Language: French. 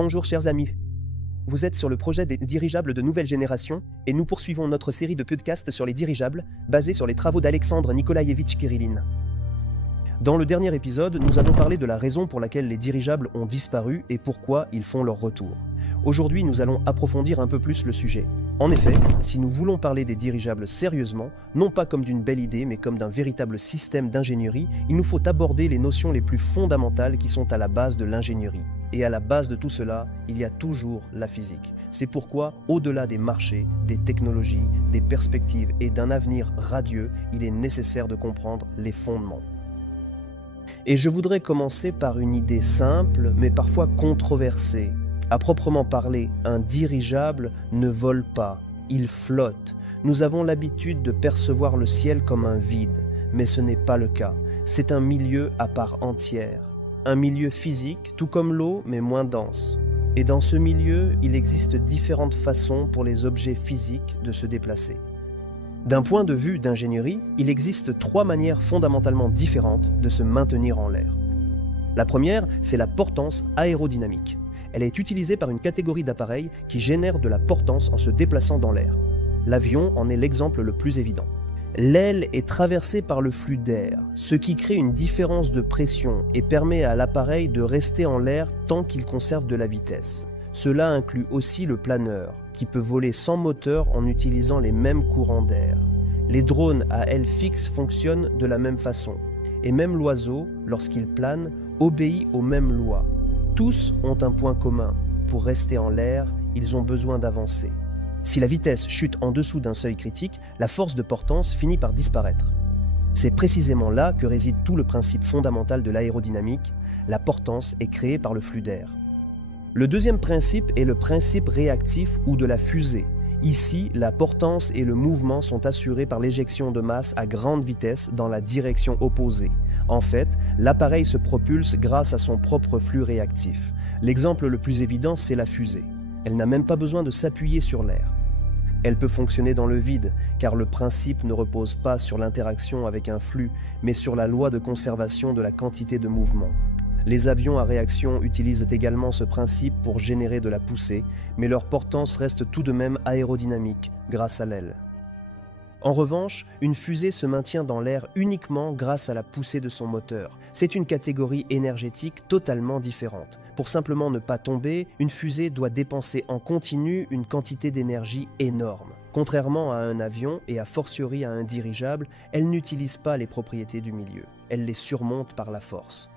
Bonjour chers amis, vous êtes sur le projet des dirigeables de nouvelle génération et nous poursuivons notre série de podcasts sur les dirigeables basés sur les travaux d'Alexandre Nikolaïevitch Kirillin. Dans le dernier épisode, nous avons parlé de la raison pour laquelle les dirigeables ont disparu et pourquoi ils font leur retour. Aujourd'hui, nous allons approfondir un peu plus le sujet. En effet, si nous voulons parler des dirigeables sérieusement, non pas comme d'une belle idée, mais comme d'un véritable système d'ingénierie, il nous faut aborder les notions les plus fondamentales qui sont à la base de l'ingénierie. Et à la base de tout cela, il y a toujours la physique. C'est pourquoi, au-delà des marchés, des technologies, des perspectives et d'un avenir radieux, il est nécessaire de comprendre les fondements. Et je voudrais commencer par une idée simple, mais parfois controversée. À proprement parler, un dirigeable ne vole pas, il flotte. Nous avons l'habitude de percevoir le ciel comme un vide, mais ce n'est pas le cas. C'est un milieu à part entière. Un milieu physique, tout comme l'eau, mais moins dense. Et dans ce milieu, il existe différentes façons pour les objets physiques de se déplacer. D'un point de vue d'ingénierie, il existe 3 manières fondamentalement différentes de se maintenir en l'air. La première, c'est la portance aérodynamique. Elle est utilisée par une catégorie d'appareils qui génèrent de la portance en se déplaçant dans l'air. L'avion en est l'exemple le plus évident. L'aile est traversée par le flux d'air, ce qui crée une différence de pression et permet à l'appareil de rester en l'air tant qu'il conserve de la vitesse. Cela inclut aussi le planeur, qui peut voler sans moteur en utilisant les mêmes courants d'air. Les drones à aile fixe fonctionnent de la même façon. Et même l'oiseau, lorsqu'il plane, obéit aux mêmes lois. Tous ont un point commun. Pour rester en l'air, ils ont besoin d'avancer. Si la vitesse chute en dessous d'un seuil critique, la force de portance finit par disparaître. C'est précisément là que réside tout le principe fondamental de l'aérodynamique. La portance est créée par le flux d'air. Le deuxième principe est le principe réactif ou de la fusée. Ici, la portance et le mouvement sont assurés par l'éjection de masse à grande vitesse dans la direction opposée. En fait, l'appareil se propulse grâce à son propre flux réactif. L'exemple le plus évident, c'est la fusée. Elle n'a même pas besoin de s'appuyer sur l'air. Elle peut fonctionner dans le vide, car le principe ne repose pas sur l'interaction avec un flux, mais sur la loi de conservation de la quantité de mouvement. Les avions à réaction utilisent également ce principe pour générer de la poussée, mais leur portance reste tout de même aérodynamique, grâce à l'aile. En revanche, une fusée se maintient dans l'air uniquement grâce à la poussée de son moteur. C'est une catégorie énergétique totalement différente. Pour simplement ne pas tomber, une fusée doit dépenser en continu une quantité d'énergie énorme. Contrairement à un avion et a fortiori à un dirigeable, elle n'utilise pas les propriétés du milieu. Elle les surmonte par la force.